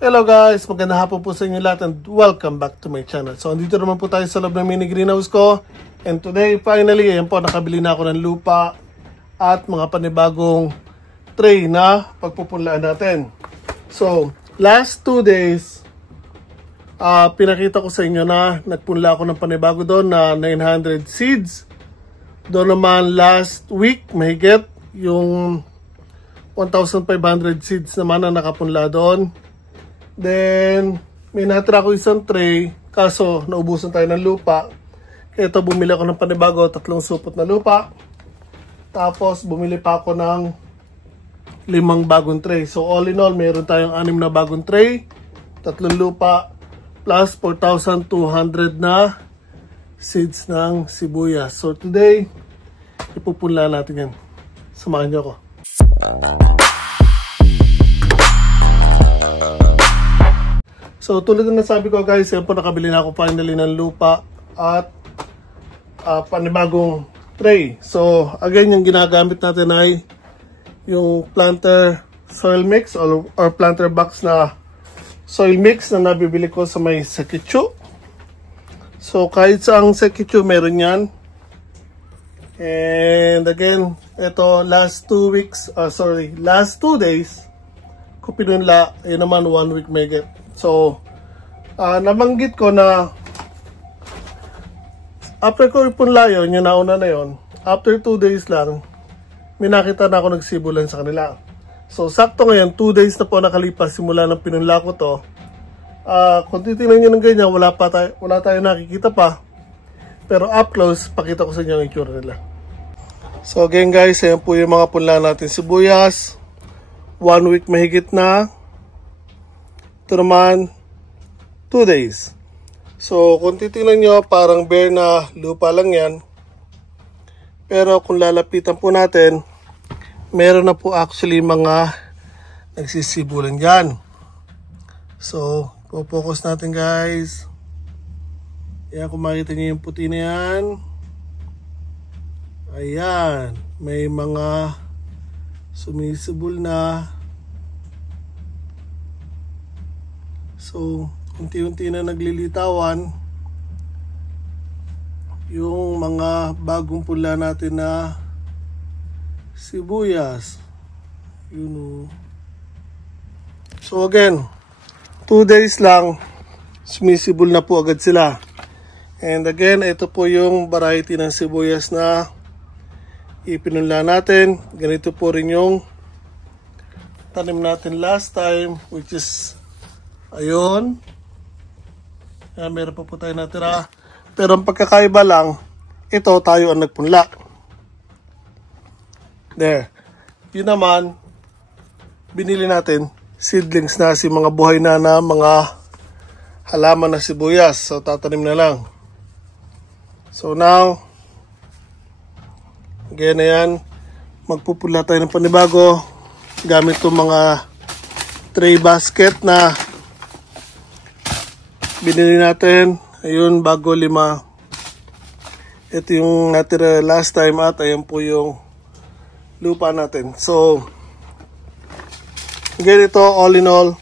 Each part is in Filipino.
Hello guys, magandang hapon po sa inyo lahat and welcome back to my channel. So andito naman po tayo sa loob ng mini greenhouse ko. And today finally, ayan po, nakabili na ako ng lupa at mga panibagong tray na pagpupunlaan natin. So last 2 days, pinakita ko sa inyo na nagpunla ako ng panibago doon na 900 seeds. Doon naman last week, mahigit yung 1,500 seeds naman na nakapunla doon. Then, may natira ko isang tray, kaso naubusan tayo ng lupa. Kaya ito, bumili ako ng panibago, 3 supot na lupa. Tapos, bumili pa ako ng 5 bagong tray. So, all in all, mayroon tayong 6 na bagong tray, 3 lupa, plus 4,200 na seeds ng sibuyas. So, today, ipupunla natin yan. Samahan niyo ako. So tulad na nasabi ko guys, yan po, nakabili na ako finally ng lupa at panibagong tray. So again, yung ginagamit natin ay yung planter soil mix or planter box na soil mix na nabibili ko sa may Sekitsu. So kahit saang Sekitsu meron yan. And again, ito last 2 days ko pinunla, yun naman 1 week may get. So, nabanggit ko na after ko ipunla yun, yung nauna na yun, after 2 days lang, may nakita na ako nagsibulan sa kanila. So, sakto ngayon, 2 days na po nakalipas simula ng pinunla ko to. Kung titignan nyo ng ganyan, wala tayo nakikita pa. Pero up close, pakita ko sa inyo ang itsura nila. So, again guys, ayan po yung mga punla natin sibuyas. 1 week mahigit na. Ito naman, 2 days. So, kung titingnan nyo, parang bare na lupa lang yan. Pero kung lalapitan po natin, meron na po actually mga nagsisibulan dyan. So, focus natin guys. Ayan, kung makita nyo yung puti na yan. Ayan, may mga sumisibol na. So, unti-unti na naglilitawan yung mga bagong pula natin na sibuyas. Yun o. So again, 2 days lang, sumisibol na po agad sila. And again, ito po yung variety ng sibuyas na ipinunla natin. Ganito po rin yung tanim natin last time, which is ayun. Meron pa po tayo natira. Pero ang pagkakaiba lang, ito tayo ang nagpunla. There. Yun naman, binili natin seedlings na si mga buhay na mga halaman na sibuyas. So tatanim na lang. So now, again ayan, magpupula tayo ng panibago gamit itong mga tray basket na binili natin. Ayun, bago 5. Ito yung natira last time at ayan po yung lupa natin. So, ganito, all in all,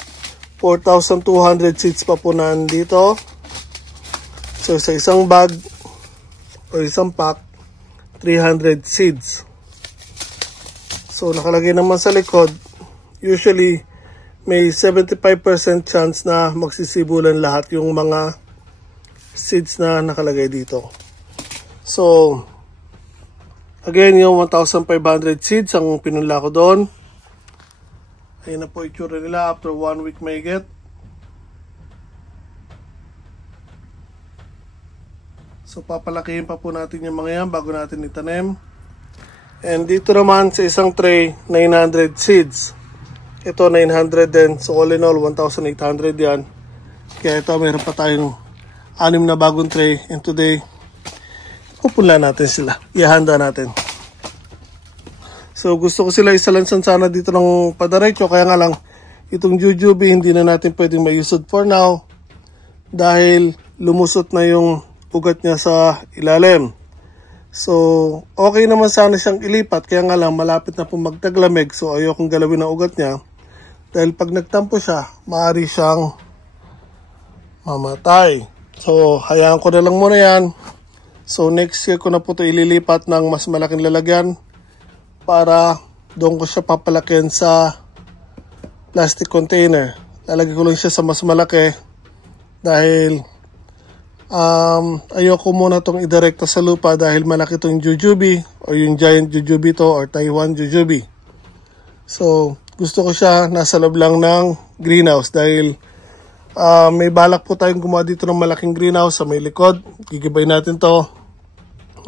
4,200 seeds pa po nandito. So, sa isang bag o isang pack, 300 seeds. So, nakalagay naman sa likod, usually, may 75% chance na magsisibulan lahat yung mga seeds na nakalagay dito. So, again, yung 1,500 seeds ang pinunla ko doon. Ayun na po itsura nila after 1 week may get. So, papalakihin pa po natin yung mga yan bago natin itanim. And dito naman sa isang tray, 900 seeds. Ito 900 din. So all in all 1,800 yan. Kaya ito mayroon pa tayong 6 na bagong tray. And today pupunla natin sila. Ihanda natin. So gusto ko sila isalansan sana dito ng padaretso. Kaya nga lang itong jujube hindi na natin pwedeng mayusod for now. Dahil lumusot na yung ugat niya sa ilalim. So okay naman sana siyang ilipat. Kaya nga lang malapit na pong magtaglamig. So ayokong galawin ang ugat niya. Dahil pag nagtampo siya, maaari siyang mamatay. So, hayaan ko na lang muna yan. So, next year ko na po ito ililipat ng mas malaking lalagyan para doon ko siya papalakin sa plastic container. Lalagay ko lang siya sa mas malaki dahil ayoko muna itong idirekta sa lupa dahil malaki itong jujube o yung giant jujube to or Taiwan jujube. So, gusto ko siya nasa loob lang ng greenhouse dahil may balak po tayong gumawa dito ng malaking greenhouse sa may likod. Gigibay natin to.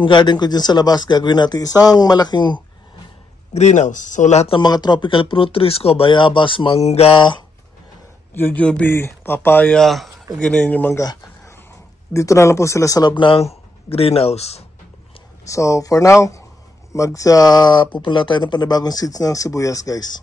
Yung garden ko dyan sa labas, gagawin natin isang malaking greenhouse. So, lahat ng mga tropical fruit trees ko, bayabas, mangga, jujube, papaya, ganyan yung mangga. Dito na lang po sila sa loob ng greenhouse. So, for now, pupula tayo ng panibagong seeds ng sibuyas, guys.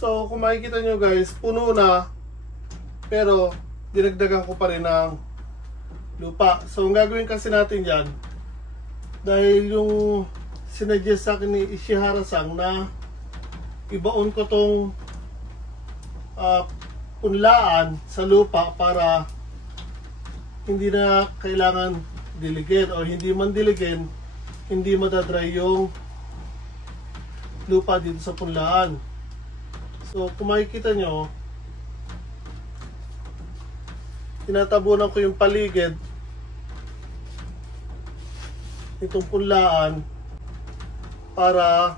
So, kung makikita nyo guys, puno na, pero dinagdagan ko pa rin ng lupa. So, ang gagawin kasi natin dyan, dahil yung sinuggest sa akin ni Ishihara-san na ibaon ko tong punlaan sa lupa para hindi na kailangan diligin o hindi man diligin, hindi madadry yung lupa dito sa punlaan. So, kung makikita nyo, tinatabunan ko yung paligid itong punlaan para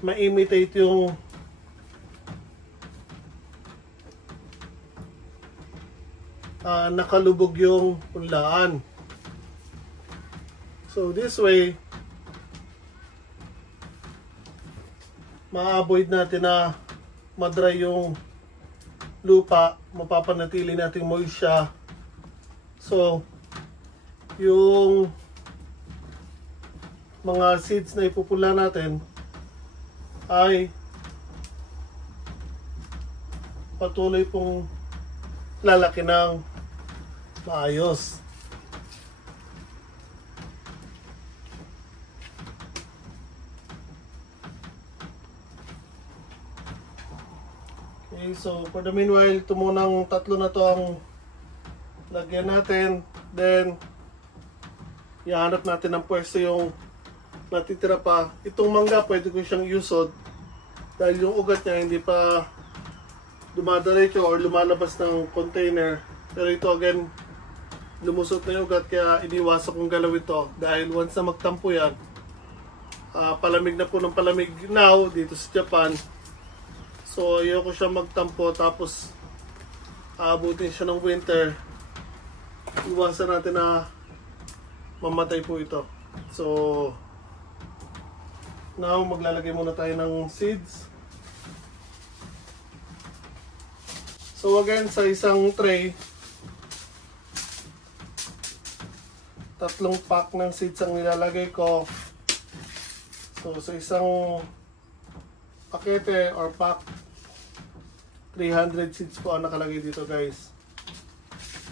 ma-imitate yung nakalubog yung punlaan. So, this way, ma-avoid natin na madry yung lupa, mapapanatili natin moist siya. So, yung mga seeds na ipupula natin ay patuloy pong lalaki ng maayos. Okay, so for the meanwhile, ito munang tatlo na to ang lagyan natin. Then, ihanap natin ng pwesto yung natitira pa. Itong mangga, pwede ko siyang iusod Dahil yung ugat niya hindi pa dumadiretso or lumalabas ng container. Pero ito again, lumusot na yung ugat kaya iniwasan kong galawin ito. Dahil once na magtampo yan, palamig na po ng palamig now dito sa Japan. So ayoko siya magtampo tapos aabutin siya ng winter. Iwasan natin na mamatay po ito. So now maglalagay muna tayo ng seeds. So again, sa isang tray, 3 pack ng seeds ang nilalagay ko. So sa isang pakete or pack, 300 seeds po ang nakalagay dito guys.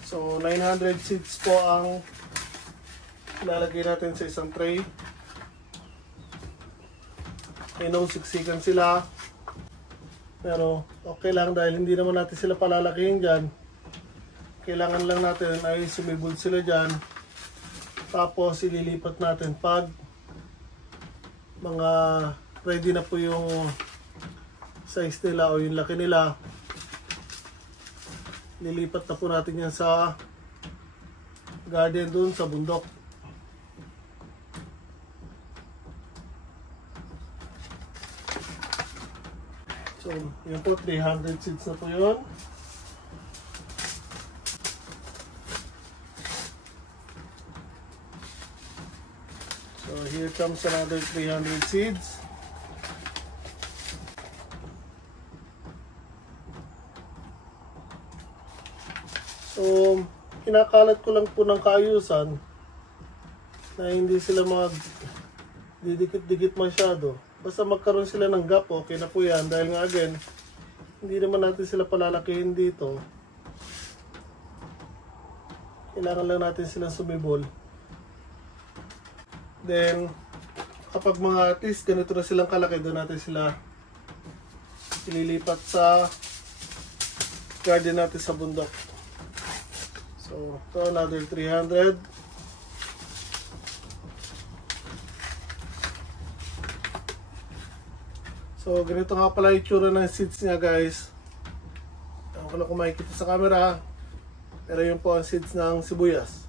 So 900 seeds po ang ilalagay natin sa isang tray. I know siksikan sila, pero okay lang dahil hindi naman natin sila palalakihin dyan. Kailangan lang natin ay sumibol sila dyan. Tapos ililipat natin pag mga ready na po yung size nila o yung laki nila. Lilipat na po natin yan sa garden dun sa bundok. So, yun po, 300 seeds na po yun. So, here comes another 300 seeds. So, kinakalat ko lang po ng kaayusan na hindi sila didikit-dikit masyado. Basta magkaroon sila ng gap, okay na po yan. Dahil nga again, hindi naman natin sila palalakihin dito. Kailangan lang natin silang sumibol. Then, kapag mga at least ganito na silang kalaki, doon natin sila ililipat sa garden natin sa bundok. So, ito another 300. So, ganito nga pala yung tsura ng seeds niya guys. Ewan ko lang kung makikita sa camera. Pero yun po ang seeds ng sibuyas.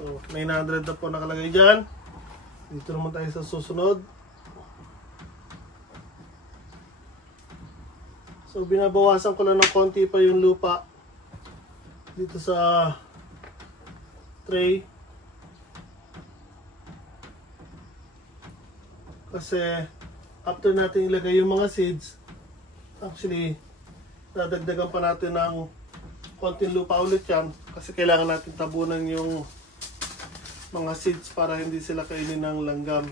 So, 900 na po nakalagay dyan. Dito naman tayo sa susunod. So, binabawasan ko lang ng konti pa yung lupa dito sa tray. Kasi, after natin ilagay yung mga seeds, actually, dadagdagan pa natin ng konting lupa ulit yan. Kasi kailangan natin tabunan yung mga seeds para hindi sila kainin ng langgam.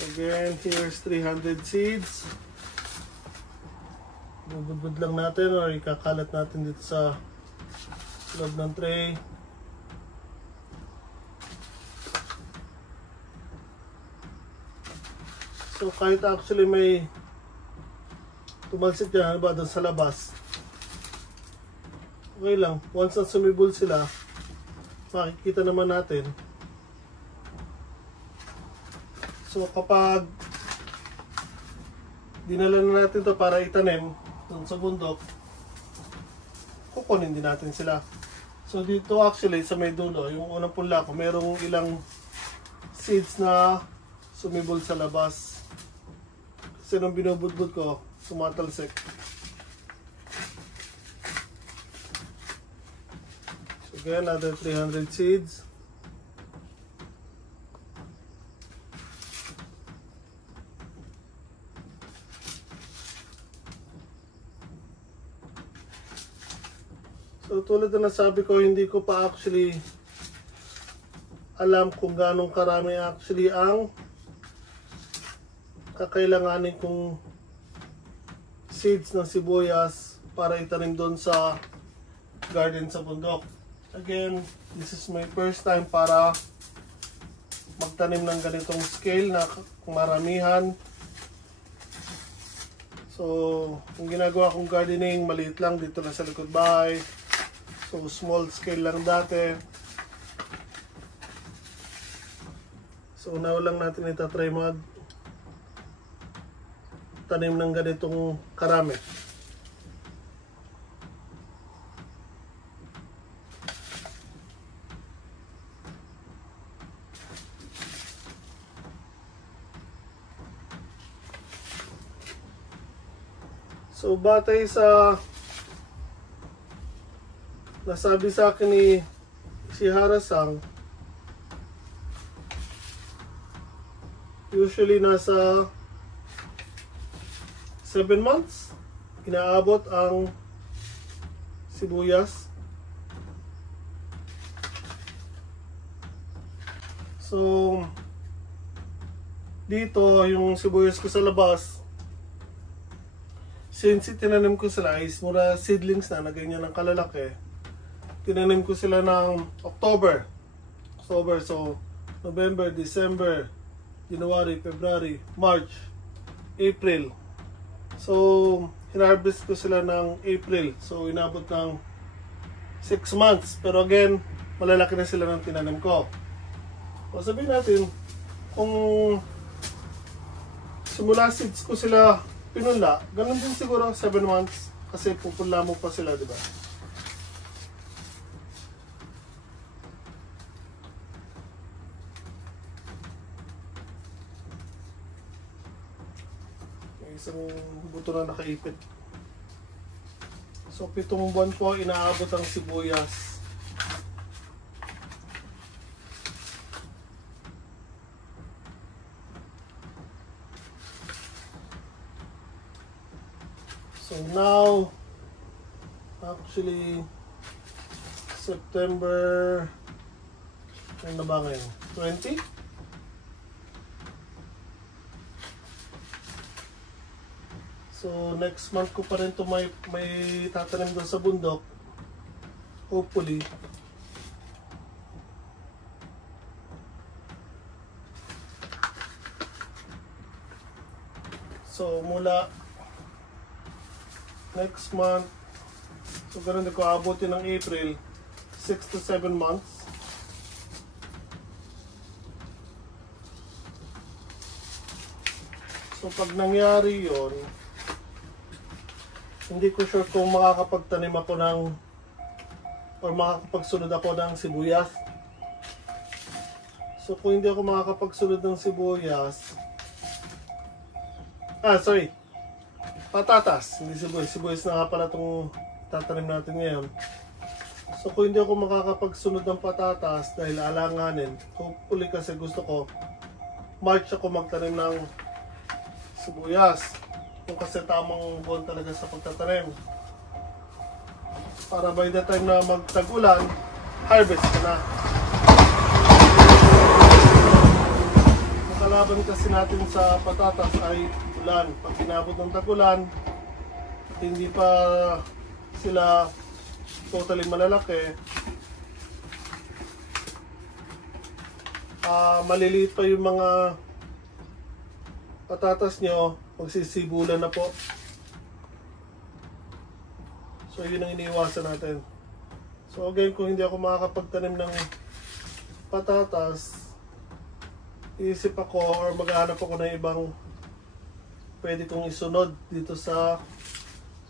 Again, here's 300 seeds. Bubudbud lang natin or ikakalat natin dito sa loob ng tray. So kahit actually may tumalsik yan, ba doon sa labas, okay lang. Once na sumibol sila, makikita naman natin. So kapag dinala na natin to para itanim doon sa bundok, kukunin din natin sila. So dito actually sa may dulo, yung unang pula ko, merong ilang seeds na sumibol sa labas. Kasi nung binubudbud ko, sumatalsik. So again, another 300 seeds. So tulad na nasabi ko, hindi ko pa actually alam kung gaano karami actually ang kakailanganin kong seeds ng sibuyas para itanim doon sa garden sa bundok. Again, this is my first time para magtanim ng ganitong scale na maramihan. So, yung ginagawa kong gardening, maliit lang dito na sa likod bahay. So, small scale lang dati. So, now lang natin itatry mag tanim ng ganitong karami. So, batay sa nasabi sa akin ni Shihara-san, usually nasa 7 months inaabot ang sibuyas. So, dito yung sibuyas ko sa labas, since tinanim ko sila is mura seedlings na ganyan ng kalalaki, tinanim ko sila ng October. So November, December, January, February, March, April. So hinarvest ko sila ng April. So inabot ng 6 months. Pero again, malalaki na sila ng tinanim ko. So sabihin natin, kung simula seeds ko sila pinunla, ganun din siguro 7 months kasi pupunla mo pa sila, di ba? May isang buto na nakaipit. So 7 buwan po inaabot ang sibuyas. So now, actually, September, ano na ba ngayon? 20? So next month ko pa rin ito may tatanim doon sa bundok. Hopefully. So mula next month, so ganun din ko abutin ng April, 6 to 7 months. So pag nangyari yon, hindi ko sure kung makakapagtanim ako ng or makakapagsunod ako ng sibuyas. So kung hindi ako makakapagsunod ng sibuyas, patatas, hindi sibuyas. Sibuyas na nga pala itong tatanim natin ngayon. So kung hindi ako makakapagsunod ng patatas dahil alanganin, hopefully kasi gusto ko March ako magtanim ng sibuyas. Kung kasi tamang buwan talaga sa pagtatanim. Para by the time na magtag-ulan, harvest ka na. Ang kalaban kasi natin sa patatas ay ulan. Pag inabot ng tag-ulan, hindi pa sila totally malalaki, maliliit pa yung mga patatas nyo, magsisibulan na po. So yun ang iniiwasan natin. So again, kung hindi ako makakapagtanim ng patatas, iisip ako or maghahanap ako ng ibang pwede kong isunod dito sa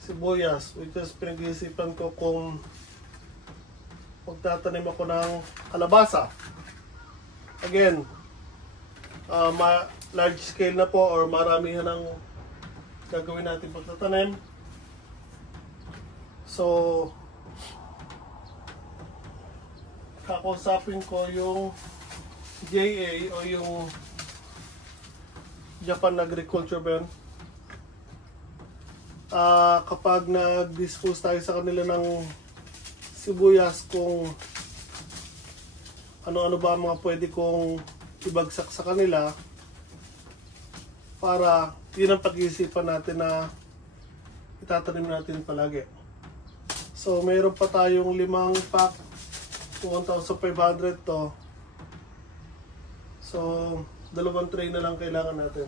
sibuyas, which is pinag-iisipan ko kung magtatanim ako ng kalabasa. Again, large scale na po or maramihan ang gagawin natin pagtatanim. So kakausapin ko yung JA o yung Japan Agriculture ba yun? Kapag nag-dispose tayo sa kanila ng sibuyas, kung ano-ano ba ang mga pwede kong ibagsak sa kanila para yun ang pag-iisipan natin na itatanim natin palagi. So mayroon pa tayong 5 pack, 1,500 to. So 2 tray na lang kailangan natin.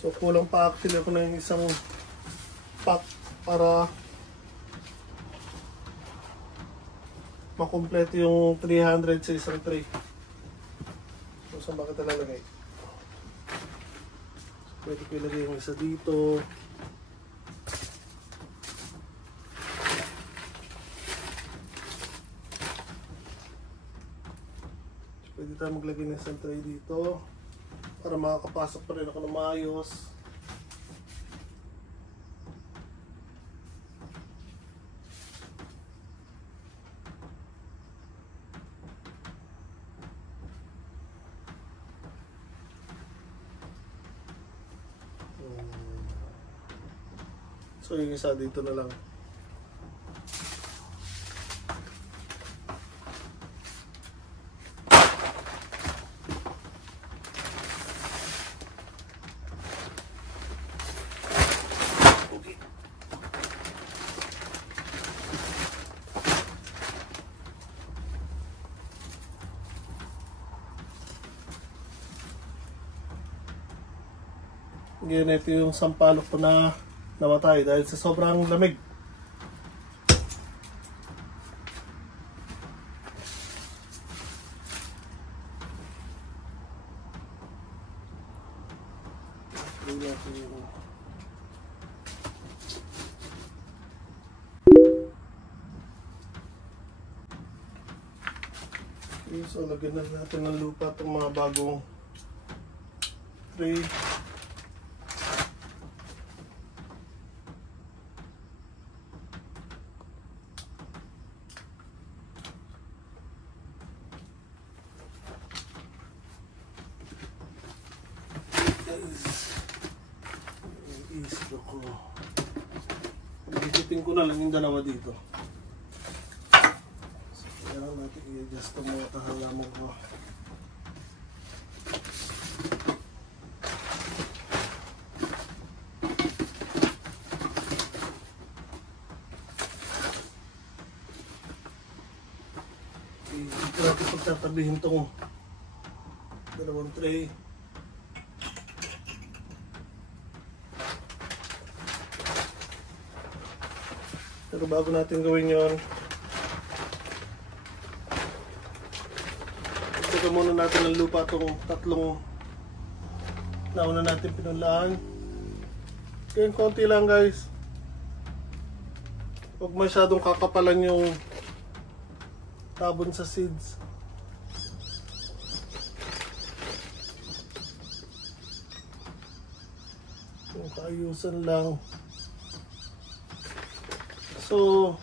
So kulang pa actually ako ng isang pack para makumpleto yung 300 sa isang tray. So saan ba kita lalagay? Pwede ko ilagay yung isa dito. Pwede tayo maglagay ng isang tray dito para makakapasok pa rin ako ng maayos. So yung isa dito na lang. Okay. Ngayon ito yung sampalok ko na namatay dahil sa sobrang lamig. Okay, so lagyan na natin ng lupa itong mga bagong tray. Isip ko. Bigitin ko na lang yung dalawa dito. So, kailangan natin i-adjust ang mga halaman ko. Dito natin pagtatabihin itong dalawang tray. Pero bago natin gawin yon, ito muna natin ng lupa itong tatlong nauna natin pinunlaan. Kaya konti lang guys. Huwag masyadong kakapalan yung tabon sa seeds. Yung kaayusan lang. So,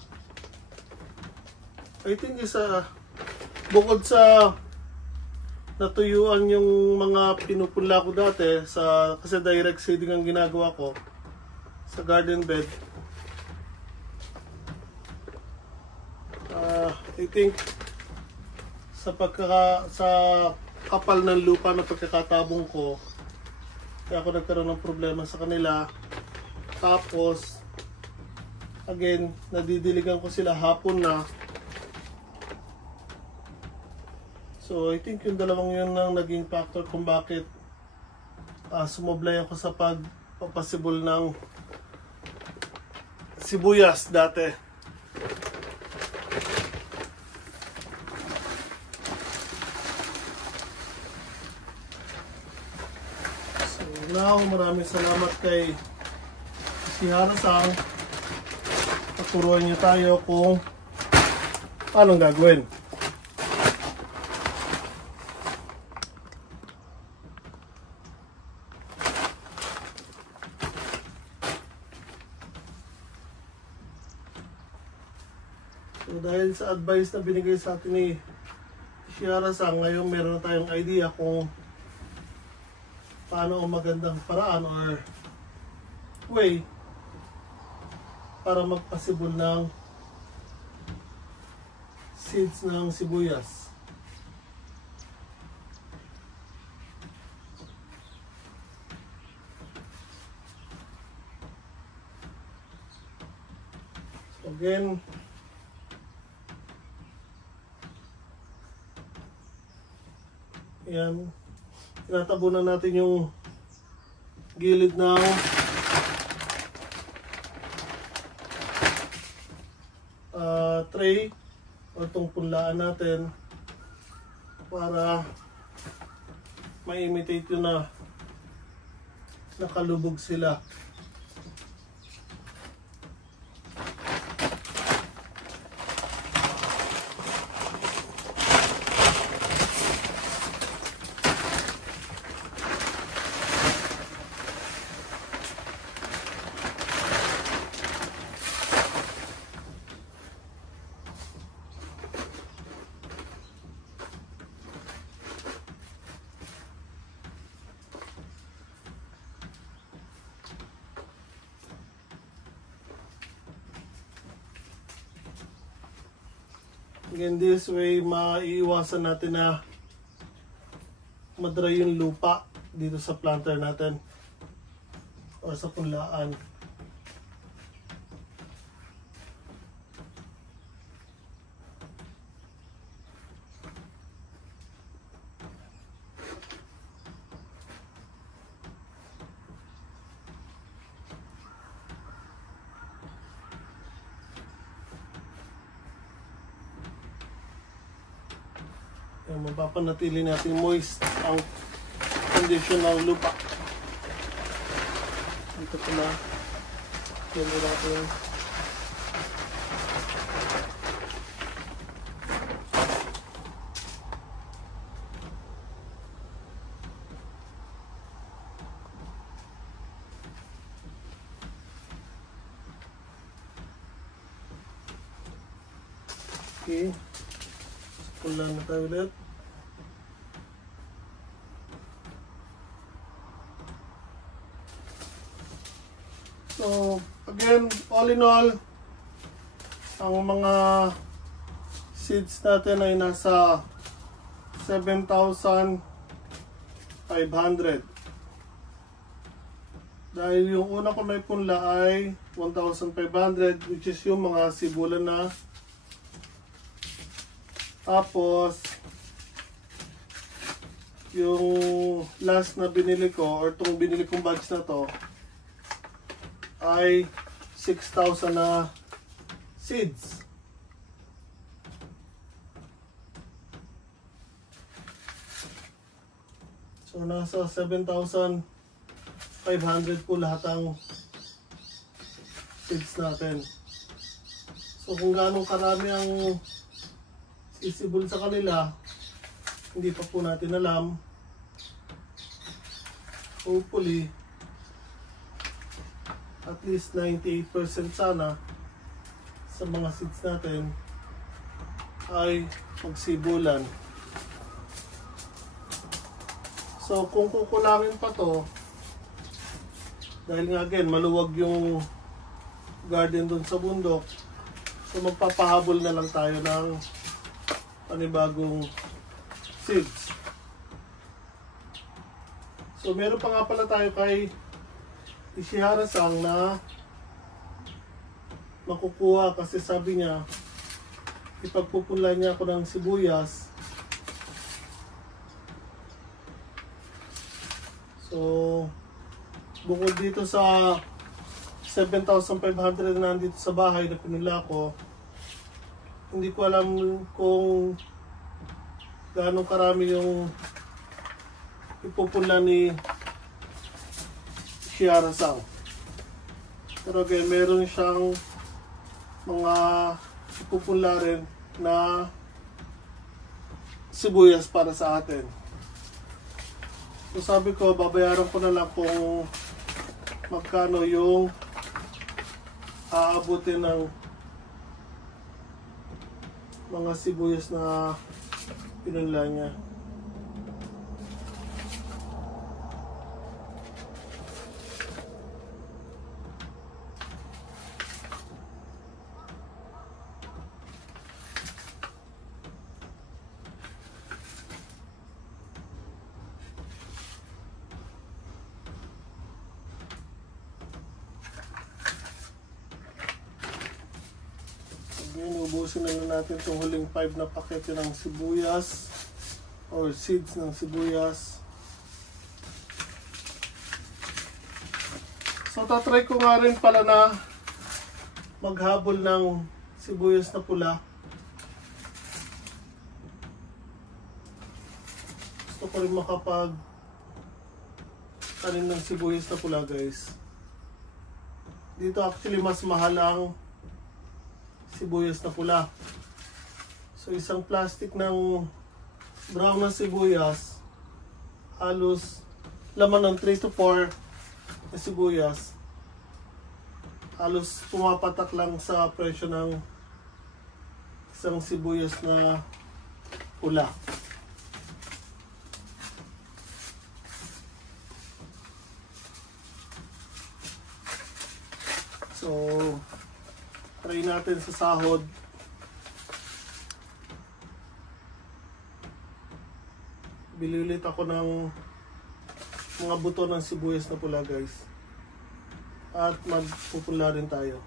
I think bukod sa natuyuan yung mga pinupunla ko dati, kasi direct seeding ang ginagawa ko sa garden bed. I think sa kapal ng lupa na pagkakatabong ko, kaya ako nagkaroon ng problema sa kanila. Tapos, again, nadidiligan ko sila hapon na. So, I think yung dalawang yun ang naging factor kung bakit sumoblay ako sa pagpapasibol ng sibuyas dati. So, now, maraming salamat kay Ishihara-san. Turuan niyo tayo kung paano gagawin. So dahil sa advice na binigay sa atin ni Ishihara-san, ngayon meron na tayong idea kung paano ang magandang paraan or way para magpasibol ng seeds ng sibuyas. So again, yan, tinatabunan natin yung gilid ng tray o itong punlaan natin para ma-imitate yun na nakalubog sila. Again, this way, maiiwasan natin na madry yung lupa dito sa planter natin o sa punlaan. Mapapanatili natin moist ang condition ng lupa. Dito pala yan natin. Okay, pula na tayo ulit. So, again, all in all, ang mga seeds natin ay nasa 7,500. Dahil yung una ko na ipunla ay 1,500, which is yung mga sibulan na. Tapos, yung last na binili ko, or itong binili kong batch na to, ay 6,000 na seeds. So nasa 7,500 po lahat ang seeds natin. So kung gaano karami ang sisibol sa kanila, hindi pa po natin alam. Hopefully, at least 98% sana sa mga seeds natin ay magsibulan. So kung kukulangin pa to, dahil nga again maluwag yung garden dun sa bundok, so magpapahabol na lang tayo ng panibagong seeds. So meron pa nga pala tayo kay Ishihara-san na makukuha kasi sabi niya ipagpupunla niya ako ng sibuyas. So bukod dito sa 7,500 na nandito sa bahay na pinula ko, hindi ko alam kung gaano karami yung ipupunla ni Ishihara-san. Pero again, meron siyang mga ipupunla rin na sibuyas para sa atin. So sabi ko, babayaran ko na lang kung magkano yung aabutin ng mga sibuyas na pinunla niya. ubusin na natin itong huling 5 na pakete ng sibuyas or seeds ng sibuyas. So tatry ko nga rin pala na maghabol ng sibuyas na pula. Gusto ko rin makapag tanim ng sibuyas na pula, guys. Dito actually mas mahal ang sibuyas na pula. So isang plastic ng brown na sibuyas, halos laman ng 3 to 4 na sibuyas, halos pumapatak lang sa presyo ng isang sibuyas na pula. So, try natin sa sahod. Bili ulit ako ng mga buto ng sibuyas na pula, guys. At magpupula rin tayo.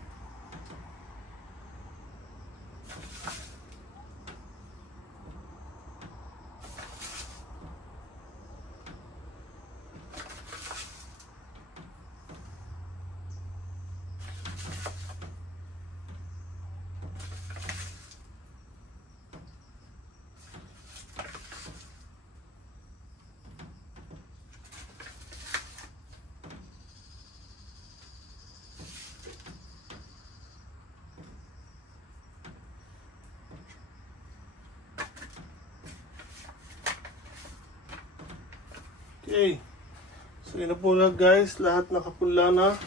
Okay. So yun na po na, guys. Lahat nakapula na.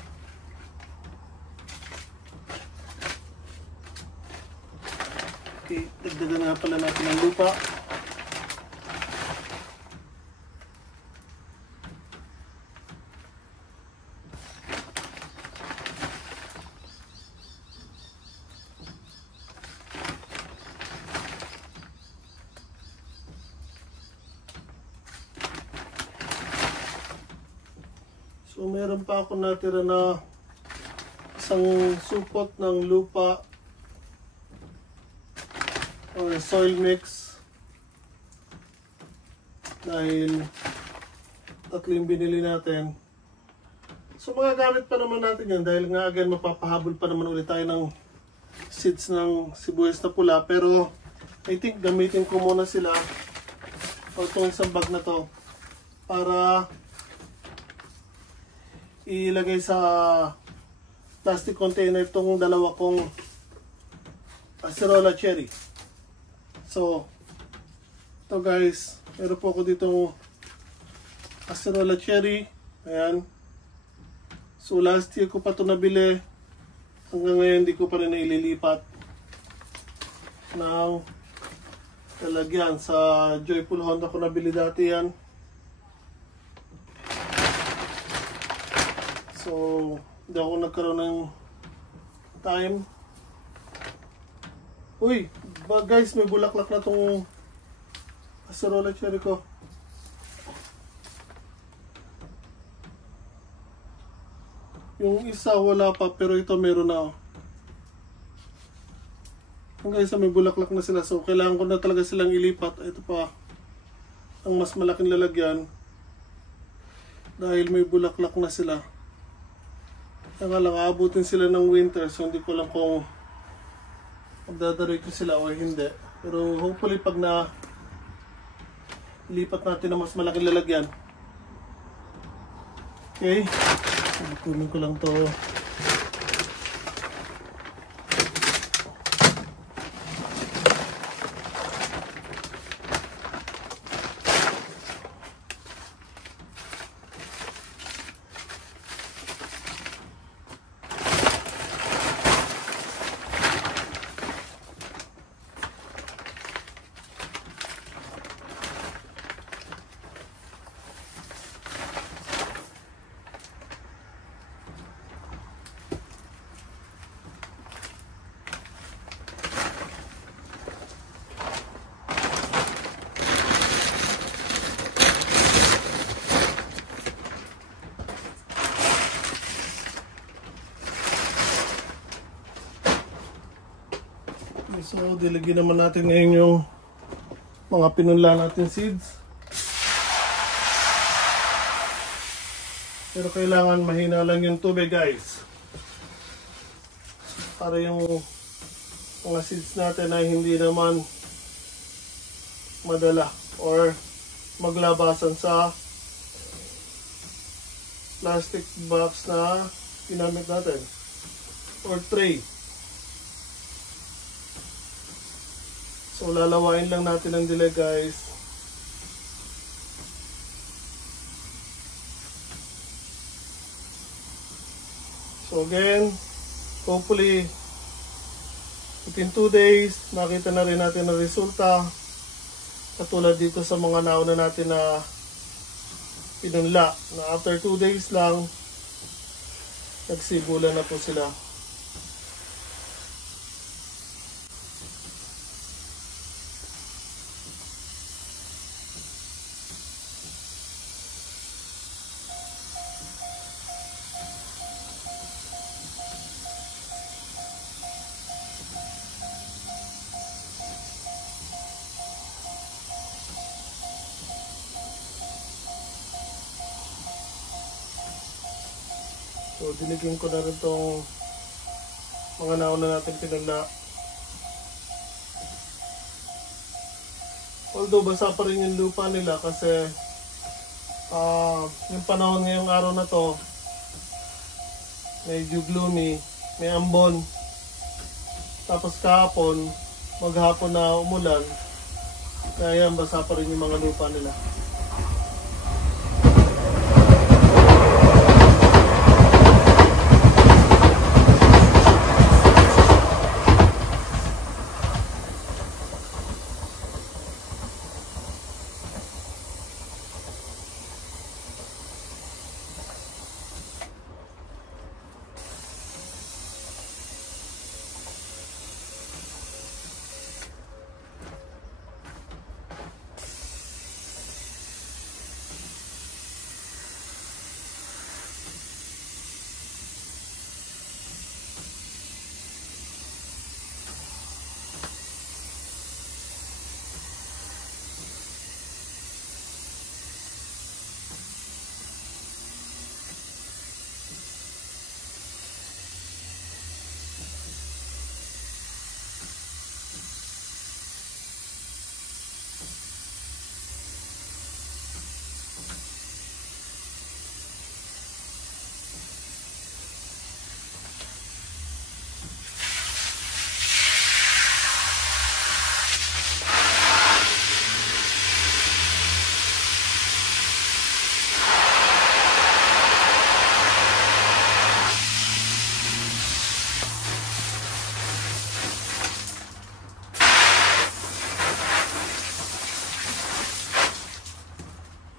Okay. Dagdagan nga pala natin ang lupa. So meron pa ako natira na isang supot ng lupa or soil mix, dahil tatlo yung binili natin. So magagamit pa naman natin yan, dahil nga again mapapahabol pa naman ulit tayo ng seeds ng sibuyas na pula. Pero I think gamitin ko muna sila o itong isang bag na to para ilagay sa plastic container itong dalawa kong acerola cherry. So ito, guys, meron po ako ditong acerola cherry. Ayan. So last year ko pa ito nabili. Hanggang ngayon hindi ko pa rin naililipat ng lalagyan. Sa Joyful Honda ko nabili dati yan. So, hindi ako nagkaroon ng time. Uy, guys, may bulaklak na tong acerola cherry ko. Yung isa wala pa, pero ito meron na. Hanggang isa may bulaklak na sila. So, kailangan ko na talaga silang ilipat. Ito pa, ang mas malaking lalagyan. Dahil may bulaklak na sila. Kaya lang, aabutin sila ng winter, so hindi ko lang kung magdadaroy ko sila o hindi. Pero hopefully pag na lipat natin na mas malaking lalagyan. Okay, kunin ko lang to. Okay, so dilagyan naman natin ngayon yung mga pinunla natin seeds. Pero kailangan mahina lang yung tubig, guys. Para yung mga seeds natin ay hindi naman madala or maglabasan sa plastic box na ginamit natin or tray. So lalawain lang natin ang dilig, guys. So again, hopefully within 2 days makita na rin natin ang resulta, katulad dito sa mga nauna natin na pinunla na after 2 days lang nagsibulan na po sila. So, diligin ko na rin itong mga nauna natin pinagla. Although, basa pa rin yung lupa nila kasi yung panahon ngayong araw na to, medyo gloomy, may ambon. Tapos kahapon, maghapon na umulan. Kaya yan, basa pa rin yung mga lupa nila.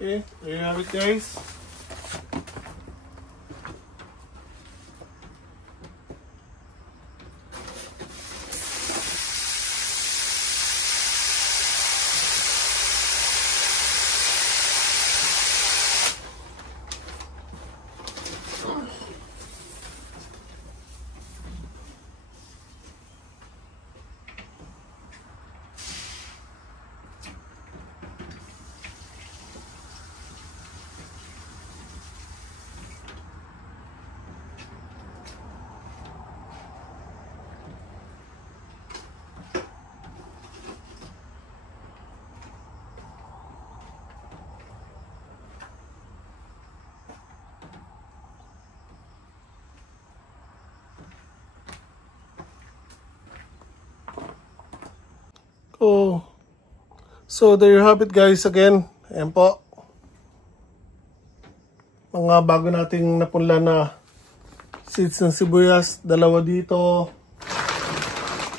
Okay, there you have it, guys. Oh, so there you have it, guys, again. Ayan po. Mga bago nating napunla na seeds ng sibuyas. Dalawa dito.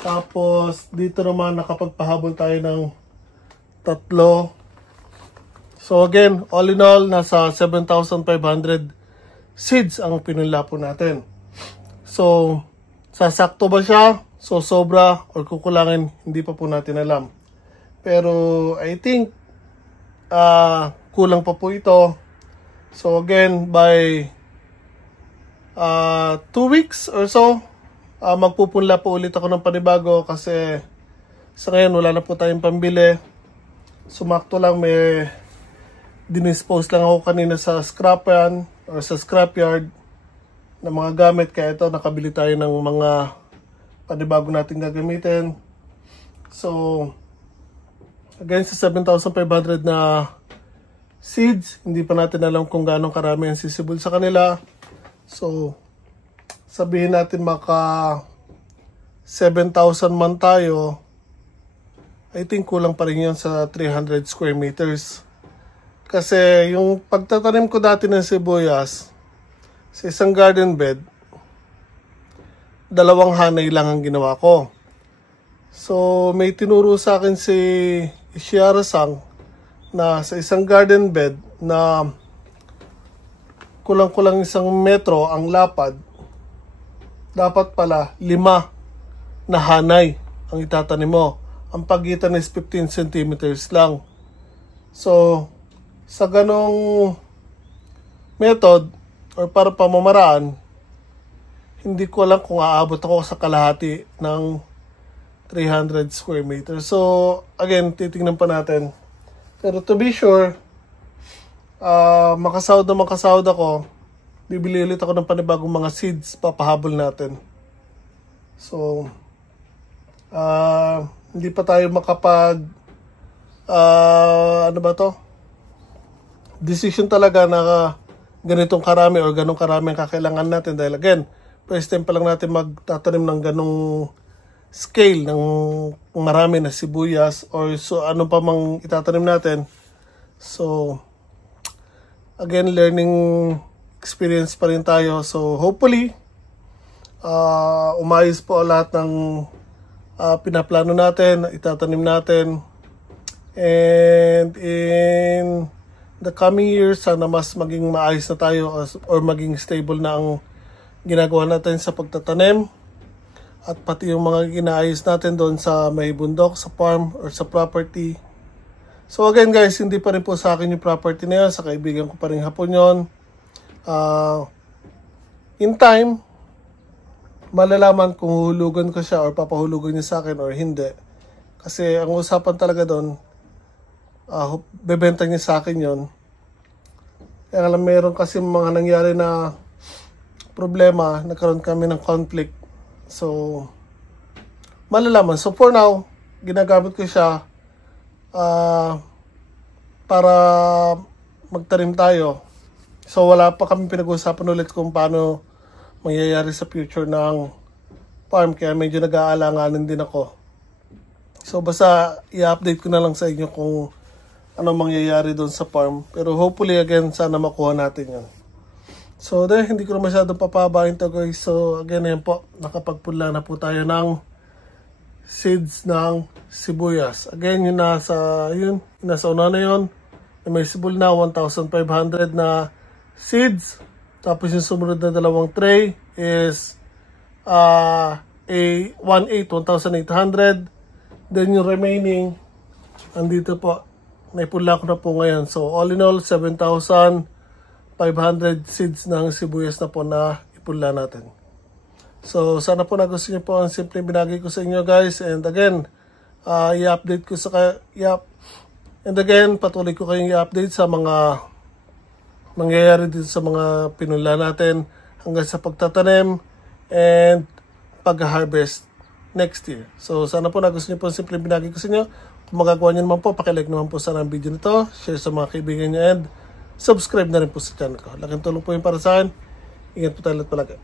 Tapos dito naman nakapagpahabol tayo ng 3. So again, all in all, nasa 7,500 seeds ang pinunla po natin. So, sasakto ba siya? So, sobra or kukulangin, hindi pa po natin alam. Pero, I think, kulang pa po ito. So, again, by 2 weeks or so, magpupunla po ulit ako ng panibago kasi Sa ngayon, wala na po tayong pambili. Sumakto lang, may dinispose lang ako kanina sa scrapan or sa scrapyard ng mga gamit. Kaya ito, nakabili tayo ng mga panibago natin gagamitin. So, again, sa 7,500 na seeds, hindi pa natin alam kung gaano karami ang sisibol sa kanila. So, sabihin natin maka 7,000 man tayo, I think kulang pa rin yun sa 300 square meters. Kasi yung pagtatanim ko dati ng sibuyas, sa isang garden bed, 2 hanay lang ang ginawa ko. So, may tinuro sa akin si Ishiara-sang na sa isang garden bed na kulang-kulang 1 metro ang lapad, dapat pala 5 na hanay ang itatanim mo. Ang pagitan is 15 centimeters lang. So, sa ganong method or para pamamaraan, hindi ko alam kung aabot ako sa kalahati ng 300 square meters. So, again, titingnan pa natin. Pero to be sure, makasahod ako, bibili ulit ako ng panibagong mga seeds, papahabol natin. So, hindi pa tayo makapag decision talaga na ganitong karami or ganong karami ang kakailangan natin dahil again, first time pa lang natin magtatanim ng ganong scale ng marami na sibuyas or so ano pa mang itatanim natin. So again, learning experience pa rin tayo. So hopefully umayos po lahat ng pinaplano natin, itatanim natin, and in the coming years sana mas maging maayos na tayo or maging stable na ang ginagawa natin sa pagtatanim at pati yung mga ginaayos natin doon sa may bundok, sa farm or sa property. So again guys, hindi pa rin po sa akin yung property na yun, sa kaibigan ko pa rin hapon yun. In time, malalaman kung hulugan ko siya or papahulugan niya sa akin or hindi. Kasi ang usapan talaga doon, bebenta niya sa akin yon. Kaya alam, meron kasi mga nangyari na problema, nagkaroon kami ng conflict. So, malalaman. So for now, ginagamit ko siya para magtanim tayo. So wala pa kami pinag-uusapan ulit kung paano mangyayari sa future ng farm, kaya medyo nag-aalanganin din ako. So basta i-update ko na lang sa inyo kung ano mangyayari doon sa farm. Pero hopefully again, sana makuha natin yan. So dahil hindi ko na masyadong papabahin to guys. So again, yan po, nakapagpunla na po tayo ng seeds ng sibuyas. Again, yung nasa una na yun, may sibol na 1,500 na seeds. Tapos yung sumunod na 2 tray is a 1,800. Then yung remaining, andito po, naipula ko na po ngayon. So all in all, 7,500 seeds ng sibuyas na po na ipula natin. So sana po nagustuhan niyo po ang simple binagay ko sa inyo guys. And again, i-update ko and again, patuloy ko kayong i-update sa mga nangyayari dito sa mga pinula natin hanggang sa pagtatanim and pag-harvest next year. So sana po nagustuhan niyo po ang simple binagay ko sa inyo. Kung magagawa niyo naman po, pakilike naman po sana ang video nito, share sa mga kaibigan niyo, and subscribe na rin po sa channel ko. Laking tulong po yun para sa akin. Ingat po tayo lahat palagi.